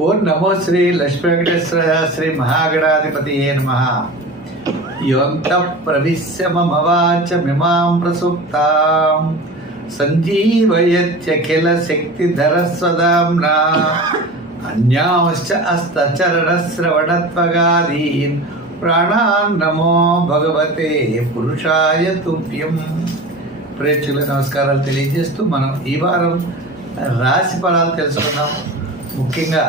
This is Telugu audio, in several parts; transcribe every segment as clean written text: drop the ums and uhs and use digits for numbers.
ఓం నమో శ్రీ లక్ష్మీ వెంకటేశ్వర శ్రీ మహాగణాధిపతియే నమః. యోంత ప్రవిశ్య మమ వాచమిమాం ప్రసుప్తాం సంజీవయత్యఖిల శక్తిధరస్వదాంనా అన్యాంశ్చ హస్తచరణశ్రవణత్వగాదీన్ ప్రాణాన్ నమో భగవతే పురుషాయ తుభ్యం. ప్రేక్షకులకు నమస్కారాలు తెలియజేస్తూ మనం ఈ వారం రాశి ఫలాలు తెలుసుకున్నాం. ముఖ్యంగా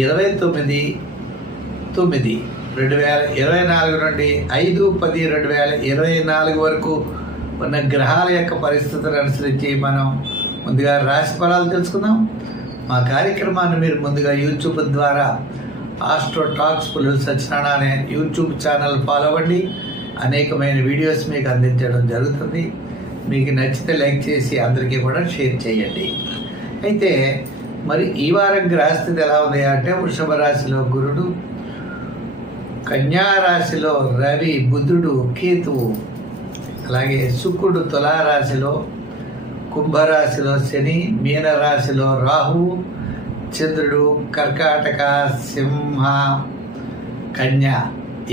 29/9/2024 నుండి 5/10/2024 వరకు ఉన్న గ్రహాల యొక్క పరిస్థితులను అనుసరించి మనం ముందుగా రాశి ఫలాలు తెలుసుకుందాం. మా కార్యక్రమాన్ని మీరు ముందుగా యూట్యూబ్ ద్వారా ఆస్ట్రో టాక్స్ పుల్లూరి సత్యనారాయణ అనే యూట్యూబ్ ఛానల్ ఫాలో అవ్వండి. అనేకమైన వీడియోస్ మీకు అందించడం జరుగుతుంది. మీకు నచ్చితే లైక్ చేసి అందరికీ కూడా షేర్ చేయండి. అయితే మరి ఈ వారం గ్రహస్థితి ఎలా ఉంది అంటే, వృషభ రాశిలో గురుడు, కన్యా రాశిలో రవి, బుధుడు, కేతువు, అలాగే శుక్రుడు తులారాశిలో, కుంభరాశిలో శని, మీనరాశిలో రాహువు, చంద్రుడు కర్కాటక, సింహ, కన్య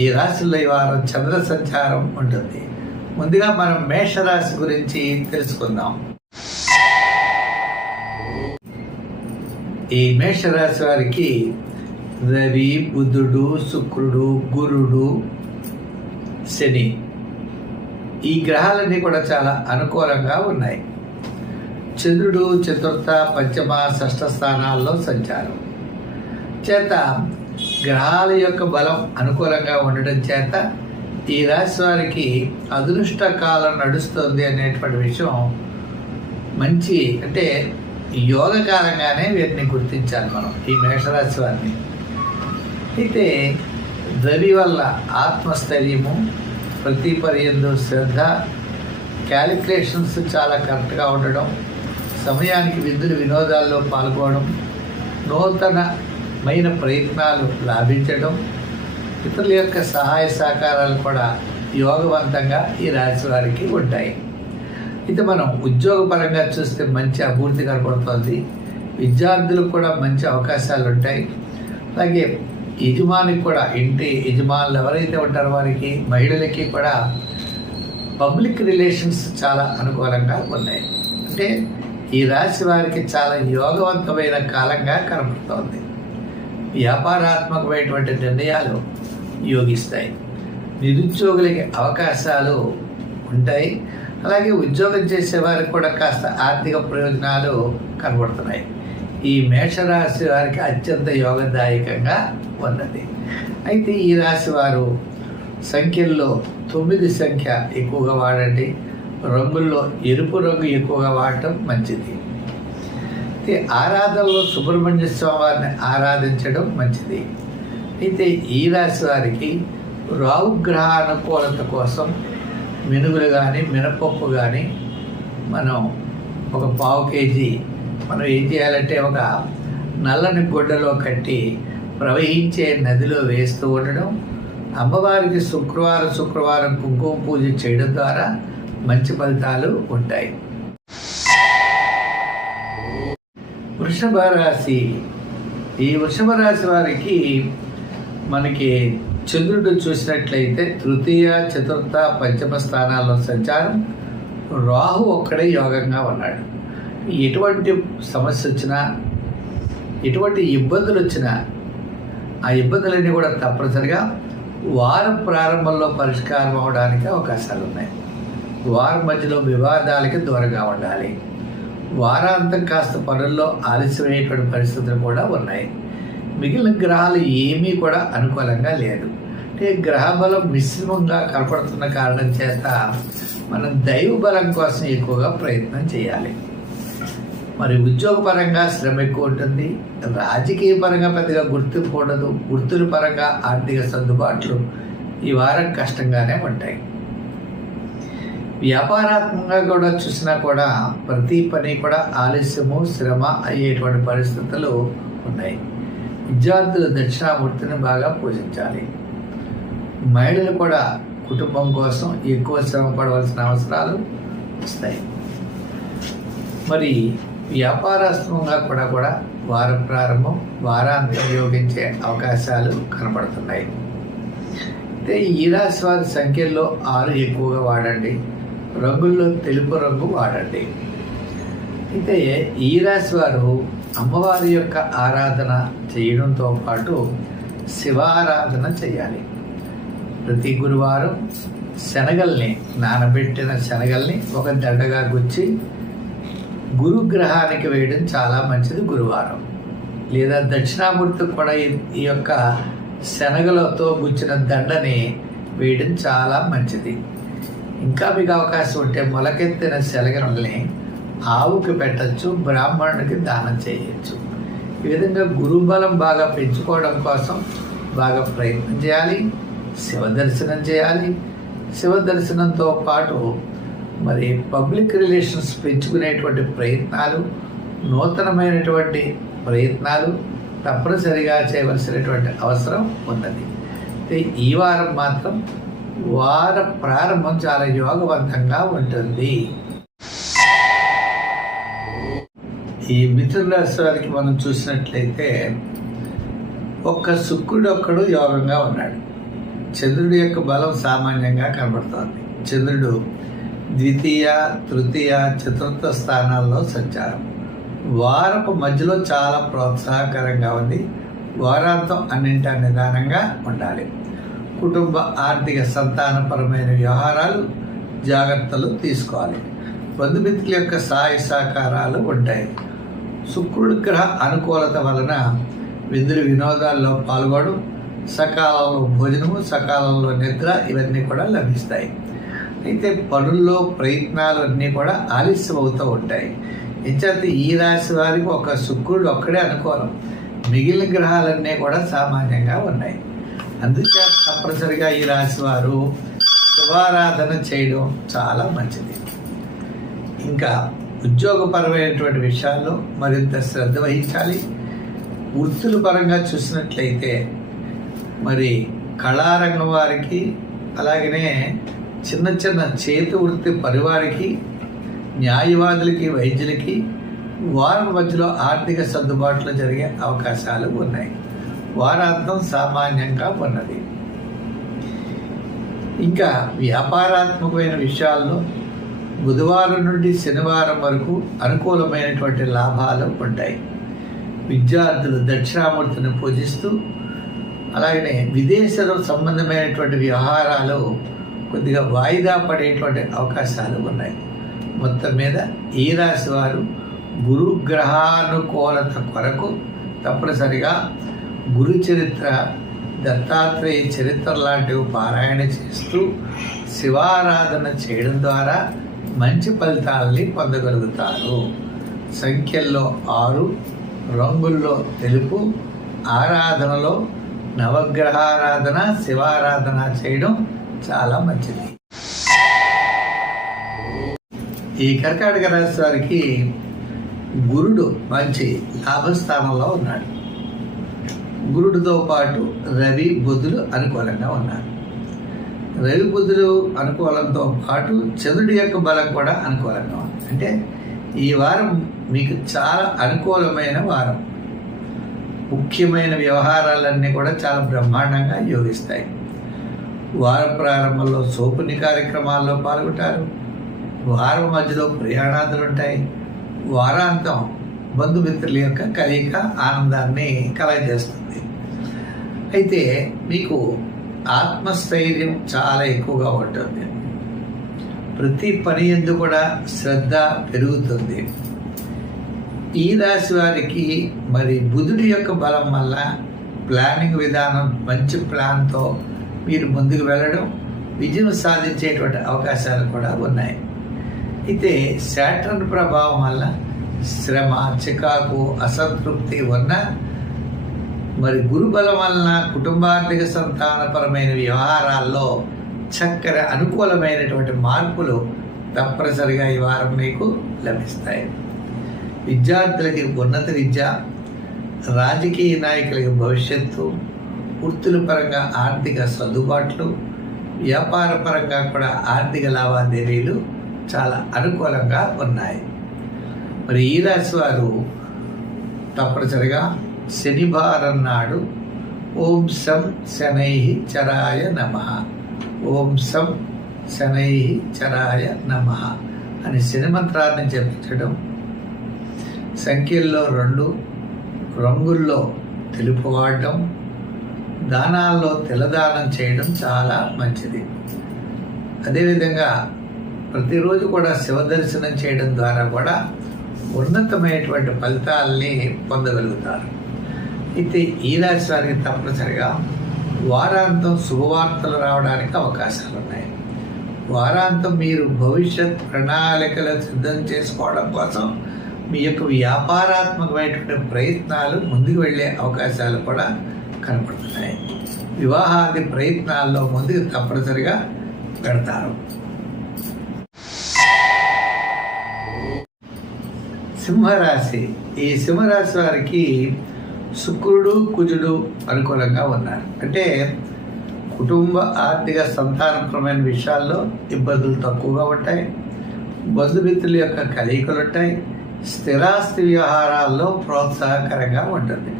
ఈ రాశుల్లో ఈ వారం చంద్ర సంచారం ఉంటుంది. ముందుగా మనం మేషరాశి గురించి తెలుసుకుందాం. ఈ మేషరాశి వారికి రవి, బుధుడు, శుక్రుడు, గురుడు, శని ఈ గ్రహాలన్నీ కూడా చాలా అనుకూలంగా ఉన్నాయి. చంద్రుడు చతుర్థ, పంచమ, షష్ఠ స్థానాల్లో సంచారం చేత గ్రహాల యొక్క బలం అనుకూలంగా ఉండడం చేత ఈ రాశి వారికి అదృష్ట కాలం నడుస్తుంది అనేటువంటి విషయం మంచి, అంటే యోగకాలంగానే వీటిని గుర్తించాలి మనం ఈ మేషరాశి వారిని. అయితే రవి వల్ల ఆత్మస్థైర్యము, ప్రతి పర్యందు శ్రద్ధ, క్యాలిక్యులేషన్స్ చాలా కరెక్ట్గా ఉండడం, సమయానికి విధులు వినోదాల్లో పాల్గొనడం, నూతనమైన ప్రయత్నాలు లాభించడం, ఇతరుల యొక్క సహాయ సహకారాలు కూడా యోగవంతంగా ఈ రాశి వారికి ఉంటాయి. అయితే మనం ఉద్యోగపరంగా చూస్తే మంచి అభివృద్ధి కనపడుతుంది. విద్యార్థులకు కూడా మంచి అవకాశాలు ఉంటాయి. అలాగే యజమానికి కూడా, ఇంటి యజమానులు ఎవరైతే ఉంటారో వారికి, మహిళలకి కూడా పబ్లిక్ రిలేషన్స్ చాలా అనుకూలంగా ఉన్నాయి. అంటే ఈ రాశి వారికి చాలా యోగవంతమైన కాలంగా కనపడుతోంది. వ్యాపారాత్మకమైనటువంటి నిర్ణయాలు యోగిస్తాయి. నిరుద్యోగులకి అవకాశాలు ఉంటాయి. అలాగే ఉద్యోగం చేసేవారికి కూడా కాస్త ఆర్థిక ప్రయోజనాలు కనబడుతున్నాయి. ఈ మేషరాశి వారికి అత్యంత యోగదాయకంగా ఉన్నది. అయితే ఈ రాశి వారు సంఖ్యల్లో 9 సంఖ్య ఎక్కువగా వాడండి. రంగుల్లో ఎరుపు రంగు ఎక్కువగా వాడటం మంచిది. అయితే ఆరాధనలో సుబ్రహ్మణ్య స్వామి వారిని ఆరాధించడం మంచిది. అయితే ఈ రాశి వారికి రాహుగ్రహ అనుకూలత కోసం మినుగులు కానీ, మినపప్పు కానీ మనం ఒక 1/4 కేజీ మనం ఏం చేయాలంటే ఒక నల్లని గుడ్డలో కట్టి ప్రవహించే నదిలో వేస్తూ ఉండడం, అమ్మవారికి శుక్రవారం కుంకుమ పూజ చేయడం ద్వారా మంచి ఫలితాలు ఉంటాయి. వృషభ రాశి, ఈ వృషభ రాశి వారికి మనకి చంద్రుడు చూసినట్లయితే తృతీయ, చతుర్థ, పంచమ స్థానాల్లో సంచారం, రాహు ఒక్కడే యోగంగా ఉన్నాడు. ఎటువంటి సమస్య వచ్చినా, ఎటువంటి ఇబ్బందులు వచ్చినా ఆ ఇబ్బందులన్నీ కూడా తప్పనిసరిగా వారం ప్రారంభంలో పరిష్కారం అవడానికి అవకాశాలు ఉన్నాయి. వారం మధ్యలో వివాదాలకి దూరంగా ఉండాలి. వారాంతం కాస్త పనుల్లో ఆలస్యమయ్యేటువంటి పరిస్థితులు కూడా ఉన్నాయి. మిగిలిన గ్రహాలు ఏమీ కూడా అనుకూలంగా లేదు. అంటే గ్రహ బలం మిశ్రమంగా కనపడుతున్న కారణం చేత మనం దైవ బలం కోసం ఎక్కువగా ప్రయత్నం చేయాలి. మరి ఉద్యోగపరంగా శ్రమ ఎక్కువ ఉంటుంది. రాజకీయ పరంగా పెద్దగా గుర్తింపు ఉండదు. వృత్తుల పరంగా ఆర్థిక సర్దుబాట్లు ఈ వారం కష్టంగానే ఉంటాయి. వ్యాపారాత్మకంగా కూడా చూసినా కూడా ప్రతి పని కూడా ఆలస్యము, శ్రమ అయ్యేటువంటి పరిస్థితులు ఉన్నాయి. విద్యార్థులు దక్షిణామూర్తిని బాగా పూజించాలి. మహిళలు కూడా కుటుంబం కోసం ఎక్కువ శ్రమ పడవలసిన అవసరాలు వస్తాయి. మరి వ్యాపారస్తులుగా కూడా వార ప్రారంభం వారాంతం యోగించే అవకాశాలు కనబడుతున్నాయి. అయితే ఈ రాశి వారి సంఖ్యల్లో 6 ఎక్కువగా వాడండి. రంగుల్లో తెలుపు రంగు వాడండి. అయితే ఈ రాశి వారు అమ్మవారి యొక్క ఆరాధన చేయడంతో పాటు శివారాధన చేయాలి. ప్రతి గురువారం నానబెట్టిన శనగల్ని ఒక దండగా గుచ్చి గురుగ్రహానికి వేయడం చాలా మంచిది. గురువారం లేదా దక్షిణామూర్తికి కూడా ఈ యొక్క శనగలతో గుచ్చిన దండని వేయడం చాలా మంచిది. ఇంకా మీకు అవకాశం ఉంటే మొలకెత్తిన శనగల్ని ఆవుకి పెట్టచ్చు, బ్రాహ్మణుడికి దానం చేయొచ్చు. ఈ విధంగా గురుబలం బాగా పెంచుకోవడం కోసం బాగా ప్రయత్నం చేయాలి. శివ దర్శనం చేయాలి. శివ దర్శనంతో పాటు మరి పబ్లిక్ రిలేషన్స్ పెంచుకునేటువంటి ప్రయత్నాలు, నూతనమైనటువంటి ప్రయత్నాలు తప్పనిసరిగా చేయవలసినటువంటి అవసరం ఉన్నది. ఈ వారం మాత్రం వార ప్రారంభం చాలా యోగవంతంగా ఉంటుంది. ఈ మిథున రాశి వారికి మనం చూసినట్లయితే ఒక్క శుక్రుడు ఒక్కడు యోగంగా ఉన్నాడు. చంద్రుడి యొక్క బలం సామాన్యంగా కనబడుతోంది. చంద్రుడు ద్వితీయ, తృతీయ, చతుర్థ స్థానాల్లో సంచారం. వారపు మధ్యలో చాలా ప్రోత్సాహకరంగా ఉంది. వారాంతం అన్నింటా నిదానంగా ఉండాలి. కుటుంబ ఆర్థిక సంతానపరమైన వ్యవహారాలు జాగ్రత్తలు తీసుకోవాలి. బంధుమిత్రుల యొక్క సహాయ సహకారాలు ఉంటాయి. శుక్రుడి గ్రహ అనుకూలత వలన విందులు వినోదాల్లో పాల్గొనడం, సకాలంలో భోజనము, సకాలంలో నిద్ర ఇవన్నీ కూడా లభిస్తాయి. అయితే పనుల్లో ప్రయత్నాలు అన్నీ కూడా ఆలస్యం అవుతూ ఉంటాయి. ఇంచేత ఈ రాశి వారికి ఒక శుక్రుడు ఒక్కడే అనుకూలం. మిగిలిన గ్రహాలన్నీ కూడా సామాన్యంగా ఉన్నాయి. అందుచేత తప్పనిసరిగా ఈ రాశి వారు శివారాధన చేయడం చాలా మంచిది. ఇంకా ఉద్యోగపరమైనటువంటి విషయాల్లో మరింత శ్రద్ధ వహించాలి. వృత్తుల పరంగా చూసినట్లయితే మరి కళారంగం వారికి, అలాగనే చిన్న చిన్న చేతి వృత్తి పరివారికి, న్యాయవాదులకి, వైద్యులకి వారం మధ్యలో ఆర్థిక సర్దుబాట్లు జరిగే అవకాశాలు ఉన్నాయి. వారాంతం సామాన్యంగా ఉన్నది. ఇంకా వ్యాపారాత్మకమైన విషయాల్లో బుధవారం నుండి శనివారం వరకు అనుకూలమైనటువంటి లాభాలు ఉంటాయి. విద్యార్థులు దక్షిణామూర్తిని పూజిస్తూ, అలాగనే విదేశాల సంబంధమైనటువంటి వ్యవహారాలు కొద్దిగా వాయిదా పడేటువంటి అవకాశాలు ఉన్నాయి. మొత్తం మీద ఈ రాశి వారు గురుగ్రహానుకూలత కొరకు తప్పనిసరిగా గురు చరిత్ర, దత్తాత్రేయ చరిత్ర లాంటివి పారాయణ చేస్తూ శివారాధన చేయడం ద్వారా మంచి ఫలితాలని పొందగలుగుతారు. సంఖ్యల్లో 6, రంగుల్లో తెలుపు, ఆరాధనలో నవగ్రహారాధన, శివారాధన చేయడం చాలా మంచిది. ఈ కర్కాటక రాశి వారికి గురుడు మంచి లాభస్థానంలో ఉన్నాడు. గురుడితో పాటు రవి, బుధులు అనుకూలంగా ఉన్నారు. రవి, బుధులు అనుకూలంతో పాటు చంద్రుడి యొక్క బలం కూడా అనుకూలంగా ఉంది. అంటే ఈ వారం మీకు చాలా అనుకూలమైన వారం. ముఖ్యమైన వ్యవహారాలన్నీ కూడా చాలా బ్రహ్మాండంగా యోగిస్తాయి. వార ప్రారంభంలో సోపుని కార్యక్రమాల్లో పాల్గొంటారు. వారం మధ్యలో ప్రయాణాలు ఉంటాయి. వారాంతం బంధుమిత్రుల యొక్క కలయిక ఆనందాన్ని కలగజేస్తుంది. అయితే మీకు ఆత్మస్థైర్యం చాలా ఎక్కువగా ఉంటుంది. ప్రతి పని యందు కూడా శ్రద్ధ పెరుగుతుంది. ఈ రాశి వారికి మరి బుధుడి యొక్క బలం వల్ల ప్లానింగ్ విధానం, మంచి ప్లాన్తో మీరు ముందుకు వెళ్ళడం, విజయం సాధించేటువంటి అవకాశాలు కూడా ఉన్నాయి. అయితే శాటర్న్ ప్రభావం వల్ల శ్రమ, చికాకు, అసంతృప్తి ఉన్న మరి గురుబలం వలన కుటుంబార్థిక సంతానపరమైన వ్యవహారాల్లో చక్కని అనుకూలమైనటువంటి మార్పులు తప్పనిసరిగా ఈ వారం మీకు లభిస్తాయి. విద్యార్థులకి ఉన్నత విద్య, రాజకీయ నాయకులకి భవిష్యత్తు, వృత్తుల పరంగా ఆర్థిక సర్దుబాట్లు, వ్యాపార పరంగా కూడా ఆర్థిక లావాదేవీలు చాలా అనుకూలంగా ఉన్నాయి. మరి ఈ రాశి వారు తప్పనిసరిగా శనివారం నాడు ఓం శం శనై చరాయ నమః, ఓం శం శనై చరాయ నమః అని శని మంత్రాన్ని జపించడం, సంఖ్యల్లో 2, రంగుల్లో తెలుపు వాడడం, దానాల్లో తెల్లదానం చేయడం చాలా మంచిది. అదేవిధంగా ప్రతిరోజు కూడా శివ దర్శనం చేయడం ద్వారా కూడా ఉన్నతమైనటువంటి ఫలితాలని పొందగలుగుతారు. అయితే ఈ రాశి వారికి తప్పనిసరిగా వారాంతం శుభవార్తలు రావడానికి అవకాశాలు ఉన్నాయి. వారాంతం మీరు భవిష్యత్ ప్రణాళికలు సిద్ధం చేసుకోవడం కోసం మీ యొక్క వ్యాపారాత్మకమైనటువంటి ప్రయత్నాలు ముందుకు వెళ్ళే అవకాశాలు కూడా కనపడుతున్నాయి. వివాహాది ప్రయత్నాల్లో ముందుకు తప్పనిసరిగా పెడతారు. సింహరాశి, ఈ సింహరాశి వారికి శుక్రుడు కుజుడు అనుకూలంగా ఉన్నారు. అంటే కుటుంబ ఆర్థిక సంతానపరమైన విషయాల్లో ఇబ్బందులు తక్కువగా ఉంటాయి, బంధుమిత్రుల యొక్క కలయికలు ఉంటాయి, స్థిరాస్తి వ్యవహారాల్లో ప్రోత్సాహకరంగా ఉంటుంది.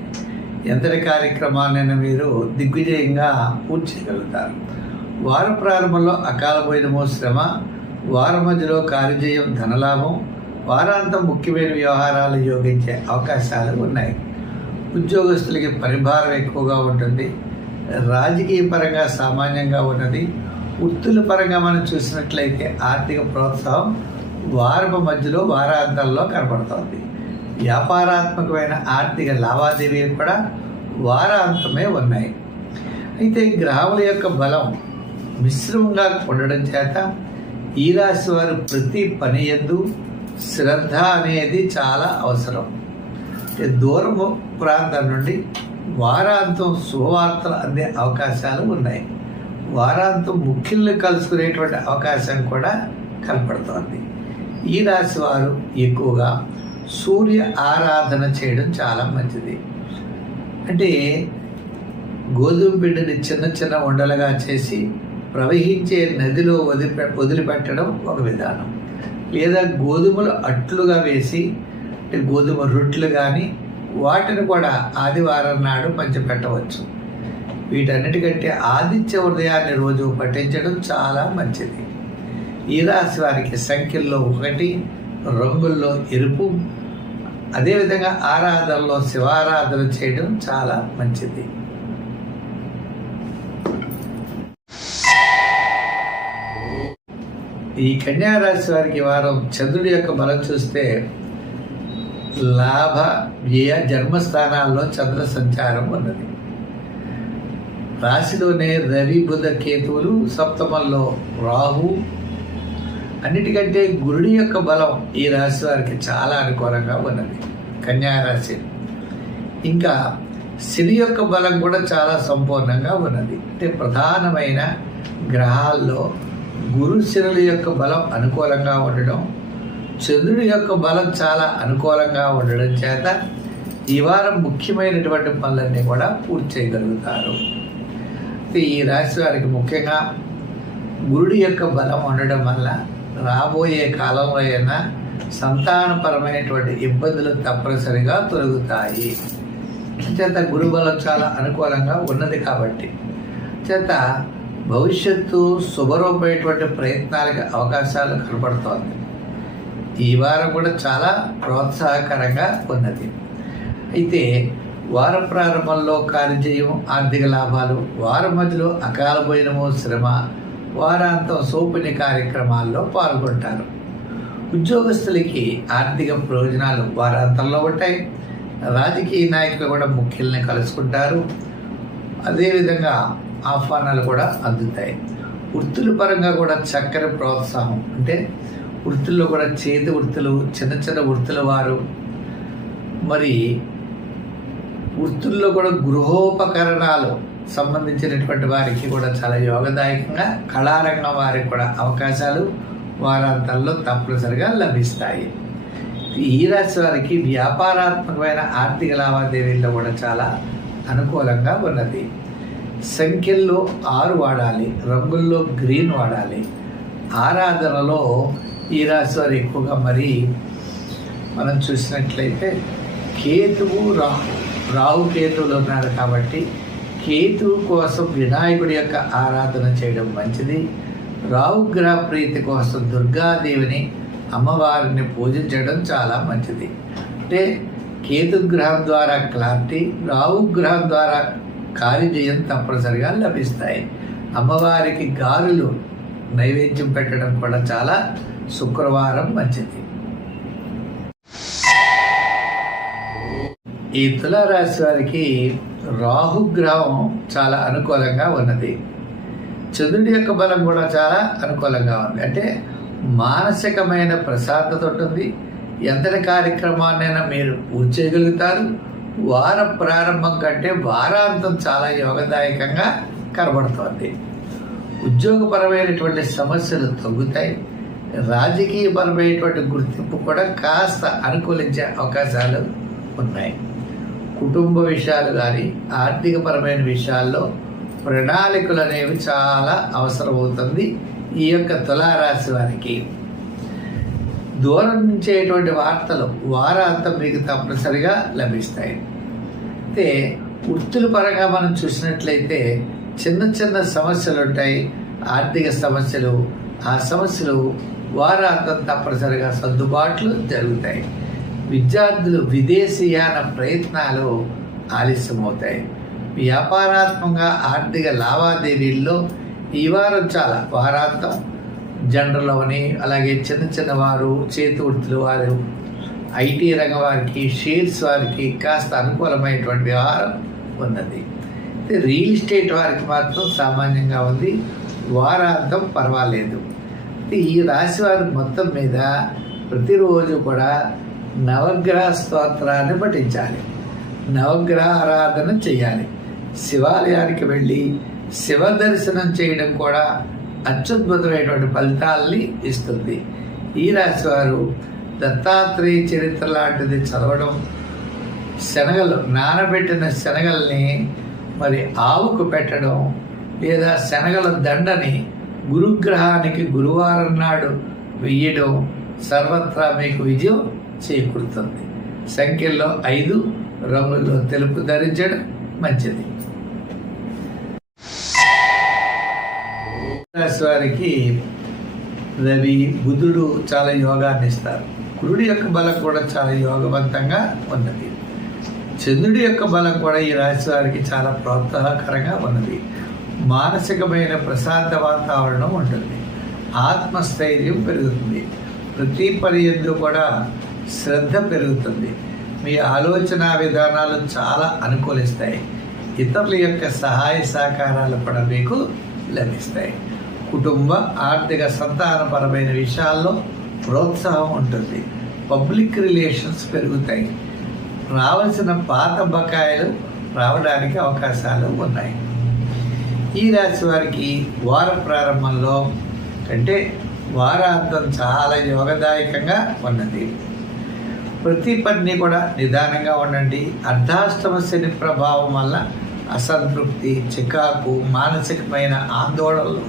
ఎంతటి కార్యక్రమాలైనా మీరు దిగ్విజయంగా పూర్తి చేయగలుగుతారు. వార ప్రారంభంలో అకాల భోజనము శ్రమ, వారం మధ్యలో కార్యజయం ధనలాభం, వారాంతం ముఖ్యమైన వ్యవహారాలు యోగించే అవకాశాలు ఉన్నాయి. ఉద్యోగస్తులకి పరిభారం ఎక్కువగా ఉంటుంది. రాజకీయ పరంగా సామాన్యంగా ఉన్నది. వృత్తుల పరంగా మనం చూసినట్లయితే ఆర్థిక ప్రోత్సాహం వారపు మధ్యలో వారాంతాల్లో కనపడుతోంది. వ్యాపారాత్మకమైన ఆర్థిక లావాదేవీలు కూడా వారాంతమే ఉన్నాయి. అయితే గ్రహముల యొక్క బలం మిశ్రమంగా ఉండడం చేత ఈ రాశి వారు ప్రతి పని యందు శ్రద్ధ అనేది చాలా అవసరం. దూరము ప్రాంతం నుండి వారాంతం శుభవార్తలు అందే అవకాశాలు ఉన్నాయి. వారాంతం ముఖ్యుల్ని కలుసుకునేటువంటి అవకాశం కూడా కనపడుతోంది. ఈ రాశి వారు ఎక్కువగా సూర్య ఆరాధన చేయడం చాలా మంచిది. అంటే గోధుమ పిండిని చిన్న చిన్న ఉండలుగా చేసి ప్రవహించే నదిలో వదిలిపెట్టడం ఒక విధానం, లేదా గోధుమలు అట్లుగా వేసి అంటే గోధుమ రొట్టెలు కానీ వాటిని కూడా ఆదివారం నాడు పంచిపెట్టవచ్చు. వీటన్నిటికంటే ఆదిత్య హృదయాన్ని రోజు పఠించడం చాలా మంచిది. ఈ రాశి వారికి సంఖ్యల్లో 1, రంగుల్లో ఎరుపు, అదేవిధంగా ఆరాధనలో శివారాధన చేయడం చాలా మంచిది. ఈ కన్యా రాశి వారికి వారం చంద్రుడి యొక్క బలం చూస్తే లాభ వ్యయ జన్మస్థానాల్లో చంద్ర సంచారం ఉన్నది. రాశిలోనే రవి బుధ కేతువులు, సప్తమంలో రాహు. అన్నిటికంటే గురుడి యొక్క బలం ఈ రాశి వారికి చాలా అనుకూలంగా ఉన్నది కన్యా రాశి. ఇంకా శని యొక్క బలం కూడా చాలా సంపూర్ణంగా ఉన్నది. అంటే ప్రధానమైన గ్రహాల్లో గురు శనుల యొక్క బలం అనుకూలంగా ఉండడం, చంద్రుడి యొక్క బలం చాలా అనుకూలంగా ఉండడం చేత ఈ వారం ముఖ్యమైనటువంటి పనులన్నీ కూడా పూర్తి చేయగలుగుతారు. ఈ రాశి వారికి ముఖ్యంగా గురుడి యొక్క బలం ఉండడం వల్ల రాబోయే కాలంలో అయినా సంతానపరమైనటువంటి ఇబ్బందులు తప్పనిసరిగా తొలగుతాయి. చేత గురుబలం చాలా అనుకూలంగా ఉన్నది కాబట్టి చేత భవిష్యత్తు శుభరూపమైనటువంటి ప్రయత్నాలకు అవకాశాలు కనపడుతోంది. ఈ వారం కూడా చాలా ప్రోత్సాహకరంగా ఉన్నది. అయితే వార ప్రారంభంలో కార్యజయం ఆర్థిక లాభాలు, వారం మధ్యలో అకాల భోజనము శ్రమ, వారాంతం సోపిని కార్యక్రమాల్లో పాల్గొంటారు. ఉద్యోగస్తులకి ఆర్థిక ప్రయోజనాలు వారాంతంలో ఉంటాయి. రాజకీయ నాయకులు కూడా ముఖ్యుల్ని కలుసుకుంటారు. అదేవిధంగా ఆహ్వానాలు కూడా అందుతాయి. వృత్తుల పరంగా కూడా చక్కని ప్రోత్సాహం, అంటే వృత్తుల్లో కూడా చేతి వృత్తులు, చిన్న చిన్న వృత్తుల వారు, మరి వృత్తుల్లో కూడా గృహోపకరణాలు సంబంధించినటువంటి వారికి కూడా చాలా యోగదాయకంగా, కళారంగం వారికి కూడా అవకాశాలు వారాంతాల్లో తప్పనిసరిగా లభిస్తాయి. ఈ రాశి వారికి వ్యాపారాత్మకమైన ఆర్థిక లావాదేవీల్లో కూడా చాలా అనుకూలంగా ఉన్నది. సంఖ్యల్లో 6 వాడాలి, రంగుల్లో గ్రీన్ వాడాలి. ఆరాధనలో ఈ రాశి వారు ఎక్కువగా మరి మనం చూసినట్లయితే కేతువు రాహు కేతువులు ఉన్నారు కాబట్టి కేతువు కోసం వినాయకుడి యొక్క ఆరాధన చేయడం మంచిది. రాహుగ్రహ ప్రీతి కోసం దుర్గాదేవిని అమ్మవారిని పూజించడం చాలా మంచిది. అంటే కేతుగ్రహం ద్వారా క్లారిటీ, రాహుగ్రహం ద్వారా కార్యజయం తప్పనిసరిగా లభిస్తాయి. అమ్మవారికి గారెలు నైవేద్యం పెట్టడం కూడా చాలా శుక్రవారం మంచిది. ఈ తులారాశి వారికి రాహుగ్రహం చాలా అనుకూలంగా ఉన్నది. చంద్రుడి యొక్క బలం కూడా చాలా అనుకూలంగా ఉంది. అంటే మానసికమైన ప్రశాంతత ఉంటుంది. ఎంతటి కార్యక్రమాన్నైనా మీరు పూర్తి చేయగలుగుతారు. వార ప్రారంభం కంటే వారాంతం చాలా యోగదాయకంగా కనబడుతోంది. ఉద్యోగపరమైనటువంటి సమస్యలు తగ్గుతాయి. రాజకీయపరమైనటువంటి గుర్తింపు కూడా కాస్త అనుకూలించే అవకాశాలు ఉన్నాయి. కుటుంబ విషయాలు కానీ ఆర్థికపరమైన విషయాల్లో ప్రణాళికలు అనేవి చాలా అవసరమవుతుంది. ఈ యొక్క తులారాశి వారికి దూరం నుంచేటువంటి వార్తలు వారాంతం మీకు తప్పనిసరిగా లభిస్తాయి. అయితే వృత్తుల పరంగా మనం చూసినట్లయితే చిన్న చిన్న సమస్యలు ఉంటాయి, ఆర్థిక సమస్యలు. ఆ సమస్యలు వారాంతం తప్పనిసరిగా సర్దుబాట్లు జరుగుతాయి. విద్యార్థులు విదేశీయాన ప్రయత్నాలు ఆలస్యమవుతాయి. వ్యాపారాత్మకంగా ఆర్థిక లావాదేవీల్లో ఈ వారం చాలా వారాంతం జనరల్లోని అలాగే చిన్న చిన్న వారు చేతి వృత్తులు వారు ఐటీ రంగం వారికి షేర్స్ వారికి కాస్త అనుకూలమైనటువంటి వ్యవహారం ఉన్నది. రియల్ ఎస్టేట్ వారికి మాత్రం సామాన్యంగా ఉంది. వారాంతం పర్వాలేదు. ఈ రాశి వారు మొత్తం మీద ప్రతిరోజు కూడా నవగ్రహ స్తోత్రాన్ని పఠించాలి, నవగ్రహ ఆరాధన చేయాలి. శివాలయానికి వెళ్ళి శివ దర్శనం చేయడం కూడా అత్యద్భుతమైనటువంటి ఫలితాలని ఇస్తుంది. ఈ రాశి వారు దత్తాత్రేయ చరిత్ర లాంటిది చదవడం, శనగలు నానబెట్టిన శనగల్ని మరి ఆవుకు పెట్టడం, లేదా శనగల దండని గురుగ్రహానికి గురువారం నాడు వెయ్యడం సర్వత్రా మీకు విజయం చేకూరుతుంది. సంఖ్యల్లో 5, రంగుల్లో తెలుపు ధరించడం మంచిది. రాశి వారికి రవి బుధుడు చాలా యోగాన్ని ఇస్తారు. గురుడి యొక్క బలం కూడా చాలా యోగవంతంగా ఉన్నది. చంద్రుడి యొక్క బలం కూడా ఈ రాశి వారికి చాలా ప్రోత్సాహకరంగా ఉన్నది. మానసికమైన ప్రశాంత వాతావరణం ఉంటుంది. ఆత్మస్థైర్యం పెరుగుతుంది. ప్రతి పని యందు కూడా శ్రద్ధ పెరుగుతుంది. మీ ఆలోచన విధానాలు చాలా అనుకూలిస్తాయి. ఇతరుల యొక్క సహాయ సహకారాలు కూడా మీకు లభిస్తాయి. కుటుంబ ఆర్థిక సంతానపరమైన విషయాల్లో ప్రోత్సాహం ఉంటుంది. పబ్లిక్ రిలేషన్స్ పెరుగుతాయి. రావాల్సిన పాత బకాయిలు రావడానికి అవకాశాలు ఉన్నాయి. ఈ రాశి వారికి వార ప్రారంభంలో కంటే వారాంతం చాలా యోగదాయకంగా ఉన్నది. ప్రతి పని కూడా నిదానంగా ఉండండి. అర్ధాష్టమ శని ప్రభావం వల్ల అసంతృప్తి, చికాకు, మానసికమైన ఆందోళనలు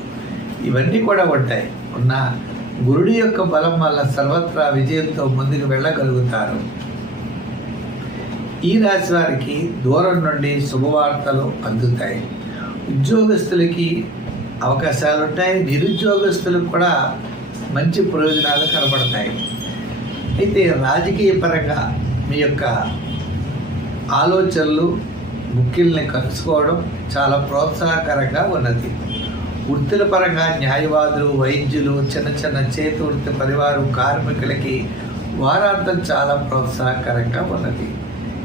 ఇవన్నీ కూడా ఉంటాయి. ఉన్న గురుడి యొక్క బలం వల్ల సర్వత్రా విజయంతో ముందుకు వెళ్ళగలుగుతారు. ఈ రాశి వారికి దూరం నుండి శుభవార్తలు అందుతాయి. ఉద్యోగస్తులకి అవకాశాలు ఉంటాయి. నిరుద్యోగస్తులకు కూడా మంచి ప్రయోజనాలు కనబడతాయి. అయితే రాజకీయ పరంగా మీ యొక్క ఆలోచనలు ముఖ్యుల్ని కలుసుకోవడం చాలా ప్రోత్సాహకరంగా ఉన్నది. వృత్తుల పరంగా న్యాయవాదులు, వైద్యులు, చిన్న చిన్న చేతి వృత్తి పరివారు కార్మికులకి వారాంతం చాలా ప్రోత్సాహకరంగా ఉన్నది.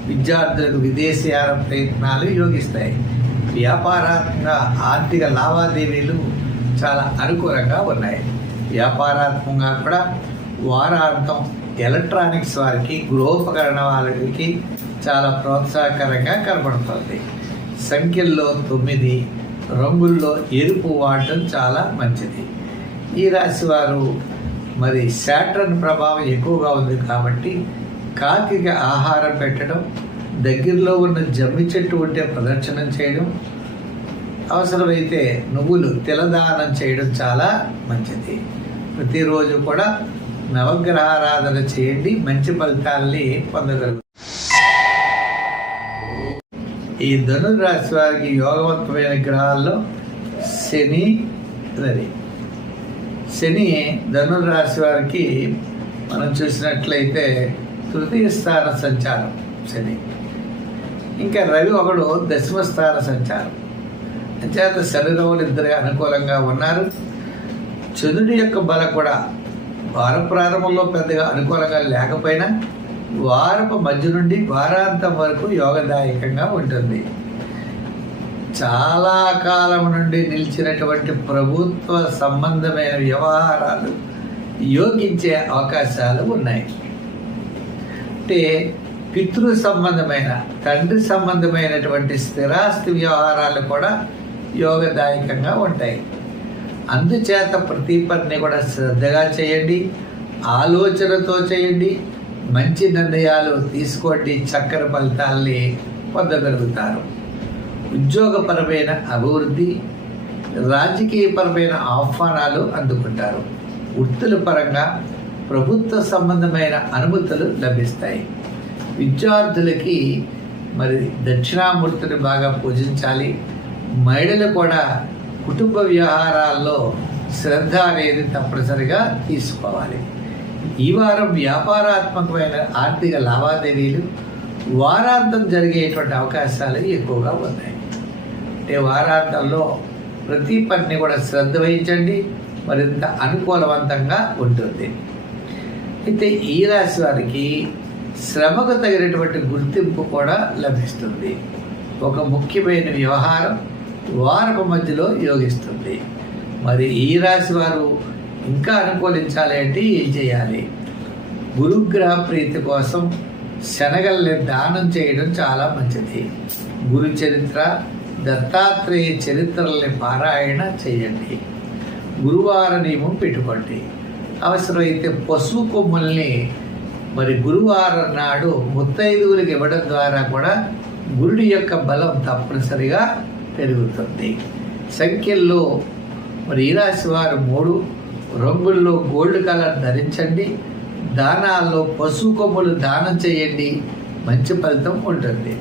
విద్యార్థులకు విదేశీయాన ప్రయత్నాలు యోగిస్తాయి. వ్యాపారాత్మక ఆర్థిక లావాదేవీలు చాలా అనుకూలంగా ఉన్నాయి. వ్యాపారాత్మకంగా కూడా వారాంతం ఎలక్ట్రానిక్స్ వారికి, గృహోపకరణ వారికి చాలా ప్రోత్సాహకరంగా కనబడుతుంది. సంఖ్యల్లో 9, రంగుల్లో ఎరుపు వాడటం చాలా మంచిది. ఈ రాశి వారు మరి శాటర్న్ ప్రభావం ఎక్కువగా ఉంది కాబట్టి కాకికి ఆహారం పెట్టడం, దగ్గరలో ఉన్న జమ్మి చెట్టు ఉంటే ప్రదర్శనం చేయడం, అవసరమైతే నువ్వులు తిలదానం చేయడం చాలా మంచిది. ప్రతిరోజు కూడా నవగ్రహారాధన చేయండి, మంచి ఫలితాల్ని పొందగలుగుతారు. ఈ ధనురాశి వారికి యోగవంతమైన గ్రహాల్లో శని, రవి. శని ధనురాశి వారికి మనం చూసినట్లయితే తృతీయ స్థాన సంచారం శని. ఇంకా రవి ఒకడు దశమ స్థాన సంచారం. అంచేత శనిరవులు ఇద్దరు అనుకూలంగా ఉన్నారు. చంద్రుడి యొక్క బలం కూడా వార ప్రారంభంలో పెద్దగా అనుకూలంగా లేకపోయినా వారపు మధ్య నుండి వారాంతం వరకు యోగదాయకంగా ఉంటుంది. చాలా కాలం నుండి నిలిచినటువంటి ప్రభుత్వ సంబంధమైన వ్యవహారాలు యోగించే అవకాశాలు ఉన్నాయి. అంటే పితృ సంబంధమైన, తండ్రి సంబంధమైనటువంటి స్థిరాస్తి వ్యవహారాలు కూడా యోగదాయకంగా ఉంటాయి. అందుచేత ప్రతి పనిని కూడా శ్రద్ధగా చేయండి, ఆలోచనతో చేయండి, మంచి నిర్ణయాలు తీసుకోండి, చక్కని ఫలితాల్ని పొందగలుగుతారు. ఉద్యోగపరమైన అభివృద్ధి, రాజకీయపరమైన ఆహ్వానాలు అందుకుంటారు. వృత్తుల పరంగా ప్రభుత్వ సంబంధమైన అనుమతులు లభిస్తాయి. విద్యార్థులకి మరి దక్షిణామూర్తిని బాగా పూజించాలి. మహిళలు కూడా కుటుంబ వ్యవహారాల్లో శ్రద్ధ అనేది తప్పనిసరిగా తీసుకోవాలి. ఈ వారం వ్యాపారాత్మకమైన ఆర్థిక లావాదేవీలు వారాంతం జరిగేటువంటి అవకాశాలు ఎక్కువగా ఉన్నాయి. అంటే వారాంతంలో ప్రతి పనిని కూడా శ్రద్ధ వహించండి, మరింత అనుకూలవంతంగా ఉంటుంది. అయితే ఈ రాశి వారికి శ్రమకు తగినటువంటి గుర్తింపు కూడా లభిస్తుంది. ఒక ముఖ్యమైన వ్యవహారం వారపు మధ్యలో యోగిస్తుంది. మరి ఈ రాశి వారు ఇంకా అనుకూలించాలి అంటే ఏం చేయాలి? గురుగ్రహ ప్రీతి కోసం శనగల్ని దానం చేయడం చాలా మంచిది. గురు చరిత్ర, దత్తాత్రేయ చరిత్రల్ని పారాయణ చేయండి. గురువార నియమం పెట్టుకోండి. అవసరమైతే పశువు కొమ్ముల్ని మరి గురువారం నాడు ముత్తైదువులకు ఇవ్వడం ద్వారా కూడా గురుడి యొక్క బలం తప్పనిసరిగా పెరుగుతుంది. సంఖ్యల్లో మరి ఈ రాశి వారు 3 రంగుల్లో గోల్డ్ కలర్ ధరించండి. దానాల్లో పశువు కొమ్ములు దానం చేయండి, మంచి ఫలితం ఉంటుంది.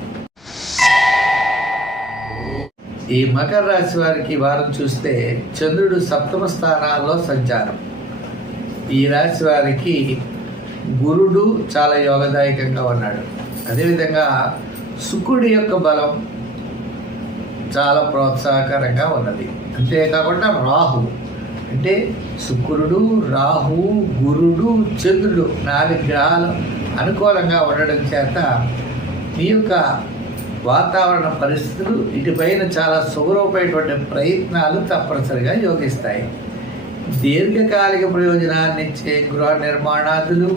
ఈ మకర రాశి వారికి వారం చూస్తే చంద్రుడు సప్తమ స్థానాల్లో సంచారం. ఈ రాశి వారికి గురుడు చాలా యోగదాయకంగా ఉన్నాడు. అదేవిధంగా శుక్రుడి యొక్క బలం చాలా ప్రోత్సాహకరంగా ఉన్నది. అంతేకాకుండా రాహు, అంటే శుక్రుడు, రాహు, గురుడు, చంద్రుడు 4 గ్రహాలు అనుకూలంగా ఉండడం చేత మీ యొక్క వాతావరణ పరిస్థితులు ఇటుపైన చాలా సుగరమైనటువంటి ప్రయత్నాలు తప్పనిసరిగా యోగిస్తాయి. దీర్ఘకాలిక ప్రయోజనాన్ని ఇచ్చే గృహ నిర్మాణాదులు,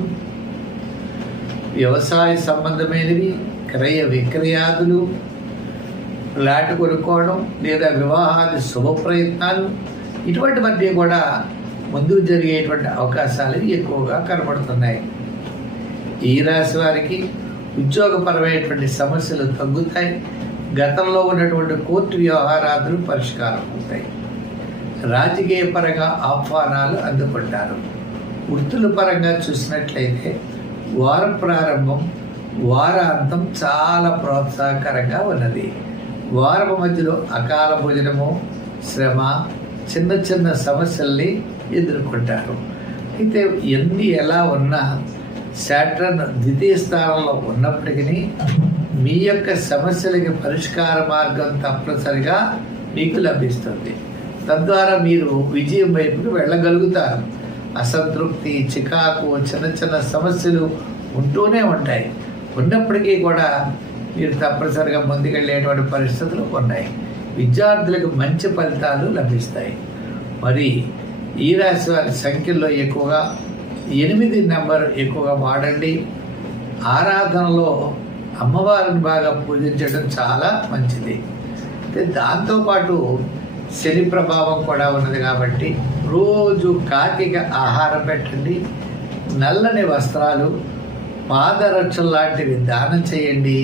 వ్యవసాయ సంబంధమైనవి, క్రయ విక్రయాదులు, ఫ్లాట్ కొనుక్కోవడం లేదా వివాహాది శుభ ప్రయత్నాలు, ఇటువంటివన్నీ కూడా ముందుకు జరిగేటువంటి అవకాశాలు ఎక్కువగా కనబడుతున్నాయి. ఈ రాశి వారికి ఉద్యోగపరమైనటువంటి సమస్యలు తగ్గుతాయి. గతంలో ఉన్నటువంటి కోర్టు వ్యవహారాదులు పరిష్కారం అవుతాయి. రాజకీయ పరంగా ఆహ్వానాలు అందుకుంటారు. వృత్తుల పరంగా చూసినట్లయితే వారం ప్రారంభం, వారాంతం చాలా ప్రోత్సాహకరంగా ఉన్నది. వారపు మధ్యలో అకాల భోజనము, శ్రమ, చిన్న చిన్న సమస్యల్ని ఎదుర్కొంటారు. అయితే ఎన్ని ఎలా ఉన్నా శాటర్న్ ద్వితీయ స్థానంలో ఉన్నప్పటికీ మీ యొక్క సమస్యలకి పరిష్కార మార్గం తప్పనిసరిగా మీకు లభిస్తుంది. తద్వారా మీరు విజయం వైపుకు వెళ్ళగలుగుతారు. అసంతృప్తి, చికాకు, చిన్న చిన్న సమస్యలు ఉంటూనే ఉంటాయి. ఉన్నప్పటికీ కూడా మీరు తప్పనిసరిగా ముందుకెళ్ళేటువంటి పరిస్థితులు ఉన్నాయి. విద్యార్థులకు మంచి ఫలితాలు లభిస్తాయి. మరి ఈ రాశి వారి సంఖ్యల్లో ఎక్కువగా 8 నెంబర్ ఎక్కువగా వాడండి. ఆరాధనలో అమ్మవారిని బాగా పూజించడం చాలా మంచిది. దాంతోపాటు శని ప్రభావం కూడా ఉన్నది కాబట్టి రోజు కాకిక ఆహారం పెట్టండి. నల్లని వస్త్రాలు, పాదరక్షలు లాంటివి దానం చేయండి,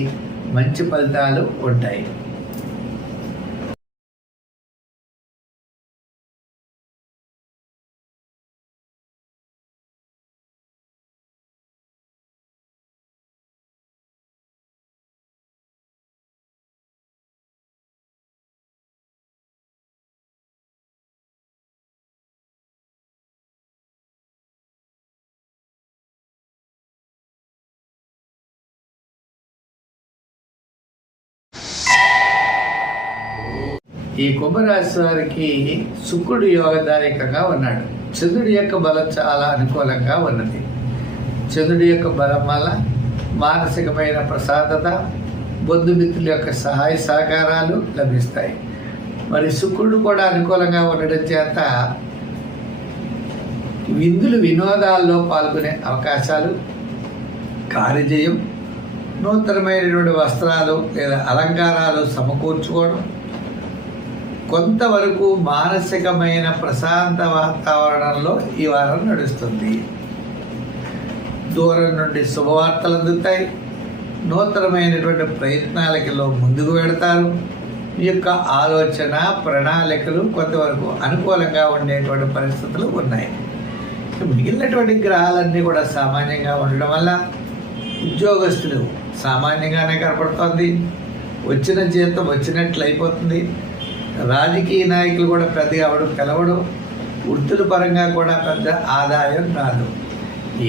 మంచి ఫలితాలు ఉంటాయి. ఈ కుంభరాశి వారికి శుక్రుడు యోగదాయకంగా ఉన్నాడు. చంద్రుడి యొక్క బలం చాలా అనుకూలంగా ఉన్నది. చంద్రుడి యొక్క బలం వల్ల మానసికమైన ప్రశాంతత, బంధుమిత్రుల యొక్క సహాయ సహకారాలు లభిస్తాయి. మరి శుక్రుడు కూడా అనుకూలంగా ఉండడం చేత విందులు వినోదాల్లో పాల్గొనే అవకాశాలు, కార్యజయం, నూతనమైనటువంటి వస్త్రాలు లేదా అలంకారాలు సమకూర్చుకోవడం, కొంతవరకు మానసికమైన ప్రశాంత వాతావరణంలో ఈ వారం నడుస్తుంది. దూరం నుండి శుభవార్తలు అందుతాయి. నూతనమైనటువంటి ప్రయత్నాలకిలో ముందుకు వెళతారు. మీ యొక్క ఆలోచన, ప్రణాళికలు కొంతవరకు అనుకూలంగా ఉండేటువంటి పరిస్థితులు ఉన్నాయి. మిగిలినటువంటి గ్రహాలన్నీ కూడా సామాన్యంగా ఉండడం వల్ల ఉద్యోగస్తులు సామాన్యంగానే కనపడుతోంది. వచ్చిన జీతం వచ్చినట్లు అయిపోతుంది. రాజకీయ నాయకులు కూడా పెద్దగా పిలవడం, వృత్తుల పరంగా కూడా పెద్ద ఆదాయం రాదు.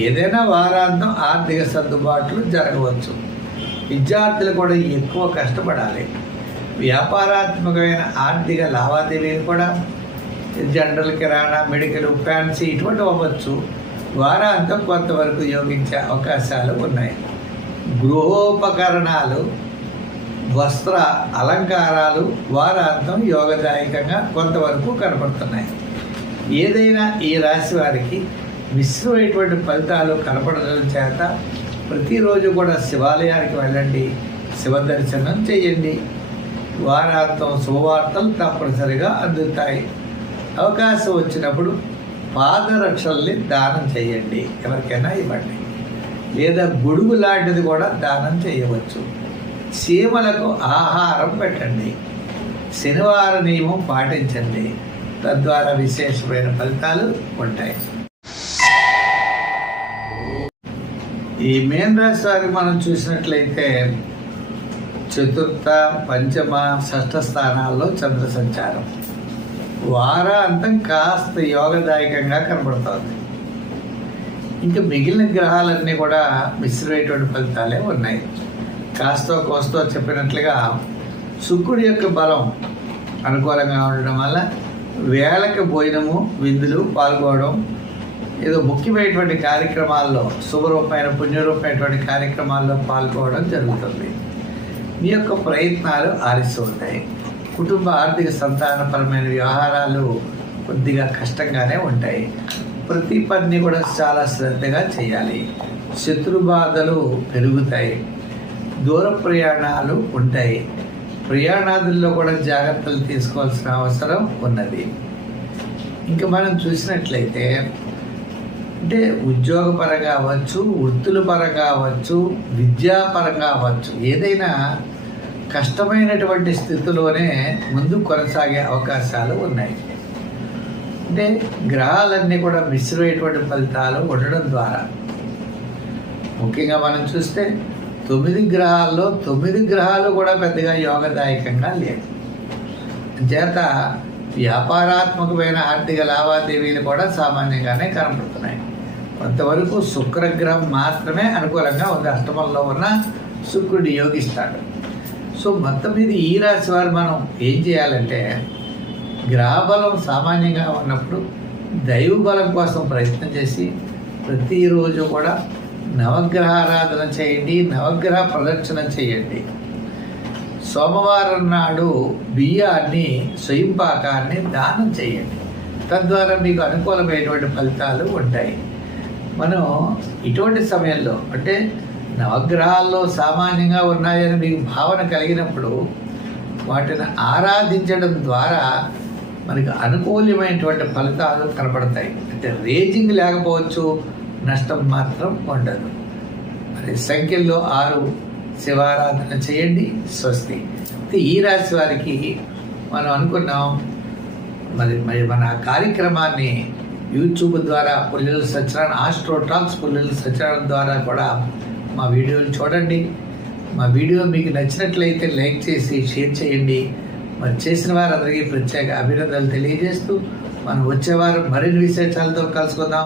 ఏదైనా వారాంతం ఆర్థిక సర్దుబాట్లు జరగవచ్చు. విద్యార్థులు కూడా ఎక్కువ కష్టపడాలి. వ్యాపారాత్మకమైన ఆర్థిక లావాదేవీలు కూడా జనరల్ కిరాణా, మెడికల్, ఫ్యాన్సీ ఇటువంటివి అవ్వచ్చు. వారాంతం కొంతవరకు యోగించే అవకాశాలు ఉన్నాయి. గృహోపకరణాలు, వస్త్ర అలంకారాలు వారాంతం యోగదాయకంగా కొంతవరకు కనపడుతున్నాయి. ఏదైనా ఈ రాశి వారికి మిశ్రమైనటువంటి ఫలితాలు కనపడడం చేత ప్రతిరోజు కూడా శివాలయానికి వెళ్ళండి, శివ దర్శనం చేయండి. వారాంతం శుభవార్తలు తప్పనిసరిగా అందుతాయి. అవకాశం వచ్చినప్పుడు పాదరక్షల్ని దానం చేయండి, ఎవరికైనా ఇవ్వండి. లేదా గొడుగు లాంటిది కూడా దానం చేయవచ్చు. చీమలకు ఆహారం పెట్టండి. శనివార నియమం పాటించండి. తద్వారా విశేషమైన ఫలితాలు ఉంటాయి. ఈ మీన రాశి వారికి మనం చూసినట్లయితే చతుర్థ, పంచమ, షష్ఠ స్థానాల్లో చంద్ర సంచారం వారాంతం కాస్త యోగదాయకంగా కనబడుతోంది. ఇంకా మిగిలిన గ్రహాలన్నీ కూడా మిశ్రమైనటువంటి ఫలితాలే ఉన్నాయి. కాస్తో కోస్తో చెప్పినట్లుగా శుక్రుడి యొక్క బలం అనుకూలంగా ఉండడం వల్ల వేళకి భోజనము, విందులు పాల్గొనడం, ఏదో ముఖ్యమైనటువంటి కార్యక్రమాల్లో, శుభరూపమైన పుణ్యరూపమైనటువంటి కార్యక్రమాల్లో పాల్గొనడం జరుగుతుంది. మీ యొక్క ప్రయత్నాలు ఆలస్యమవుతాయి. కుటుంబ ఆర్థిక సంతానపరమైన వ్యవహారాలు కొద్దిగా కష్టంగానే ఉంటాయి. ప్రతి పని కూడా చాలా శ్రద్ధగా చేయాలి. శత్రుబాధలు పెరుగుతాయి. దూర ప్రయాణాలు ఉంటాయి. ప్రయాణాదుల్లో కూడా జాగ్రత్తలు తీసుకోవాల్సిన అవసరం ఉన్నది. ఇంకా మనం చూసినట్లయితే అంటే ఉద్యోగపరంగా అవ్వచ్చు, వృత్తుల పరంగా అవ్వచ్చు, విద్యాపరంగా అవ్వచ్చు, ఏదైనా కష్టమైనటువంటి స్థితిలోనే ముందు కొనసాగే అవకాశాలు ఉన్నాయి. అంటే గ్రహాలన్నీ కూడా మిశ్రమైనటువంటి ఫలితాలు ఉండడం ద్వారా ముఖ్యంగా మనం చూస్తే 9 గ్రహాల్లో 9 గ్రహాలు కూడా పెద్దగా యోగదాయకంగా లేవు. చేత వ్యాపారాత్మకమైన ఆర్థిక లావాదేవీలు కూడా సామాన్యంగానే కనపడుతున్నాయి. కొంతవరకు శుక్రగ్రహం మాత్రమే అనుకూలంగా ఉంది. అష్టమంలో ఉన్న శుక్రుడు యోగిస్తాడు. సో మొత్తం మీద ఈ రాశి వారు మనం ఏం చేయాలంటే గ్రహబలం సామాన్యంగా ఉన్నప్పుడు దైవ బలం కోసం ప్రయత్నం చేసి ప్రతిరోజు కూడా నవగ్రహారాధన చేయండి, నవగ్రహ ప్రదక్షిణ చేయండి. సోమవారం నాడు బియ్యాన్ని, స్వయంపాకాన్ని దానం చేయండి. తద్వారా మీకు అనుకూలమైనటువంటి ఫలితాలు ఉంటాయి. మనం ఇటువంటి సమయంలో అంటే నవగ్రహాల్లో సామాన్యంగా ఉన్నాయని మీకు భావన కలిగినప్పుడు వాటిని ఆరాధించడం ద్వారా మనకు అనుకూలమైనటువంటి ఫలితాలు కనపడతాయి. అంటే రేజింగ్ లేకపోవచ్చు, నష్టం మాత్రం ఉండదు. మరి సంఖ్యల్లో 6 శివారాధన చేయండి. స్వస్తి. ఈ రాశి వారికి మనం అనుకున్నాం మరి మన కార్యక్రమాన్ని యూట్యూబ్ ద్వారా పుల్లెల సత్యనారాయణ ఆస్ట్రో టాక్స్ పుల్లెల సత్యనారాయణ ద్వారా కూడా మా వీడియోలు చూడండి. మా వీడియో మీకు నచ్చినట్లయితే లైక్ చేసి షేర్ చేయండి. మరి చేసిన వారందరికీ ప్రత్యేక అభినందనలు తెలియజేస్తూ మనం వచ్చే వారం మరిన్ని విశేషాలతో కలుసుకుందాం.